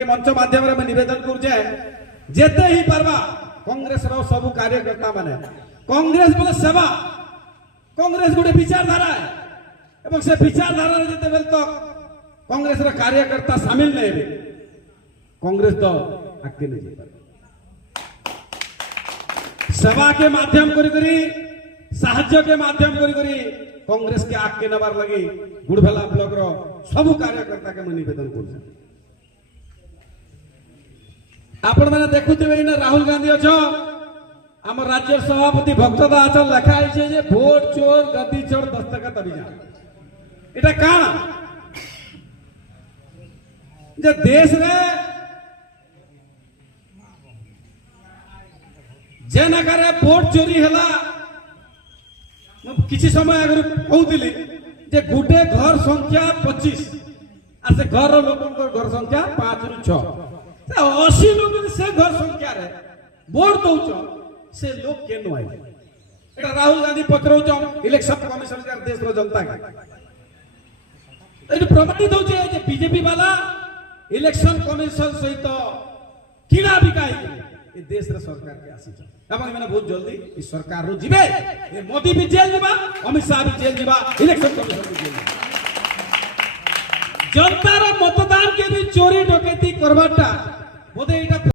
मंच माध्यम रे निवेदन करुचे जेते ही पारबा कांग्रेस रो सब कार्यकर्ता माने कांग्रेस बोले सेवा कांग्रेस गोटे विचारधारा है एवं से विचारधारा रे जेते बेल तो कांग्रेस रे कार्यकर्ता शामिल नहीं हेबे कांग्रेस तो आके नहीं जाय सेवा के माध्यम करी साहाय्य के माध्यम करी कांग्रेस के आके नबार लगी गुड़भेला ब्लॉक रो सब कार्यकर्ता के निवेदन कर आपण मैंने देखुवे राहुल गांधी अच्छ आम राज्य सभापति भक्तदा आचल लेखा है भोट चोर गद्दी चोर दस्तखत अभियान इटा का जे देश रे जे नगर भोट चोरी हला किसी समय अगर कहूली जे गोटे घर संख्या 25 आ से घर लोक घर संख्या 5 रु 6 80 लोग से घर संख्या रे वोट दौच से लोग केनो आइ एटा राहुल गांधी पत्रौच इलेक्शन कमिशन का देश रो जनता के एटा प्रमाणित होचे जे बीजेपी वाला इलेक्शन कमिशन सहित किना बिकाई ए देश रे सरकार के आसी एवं माने बहुत जल्दी इस सरकार रो जिबे ए मोदी भी जेल जिबा अमित शाह भी जेल जिबा इलेक्शन कमिशन भी जेल जनता रो मतदान के भी चोरी डकैती करबाटा बोधे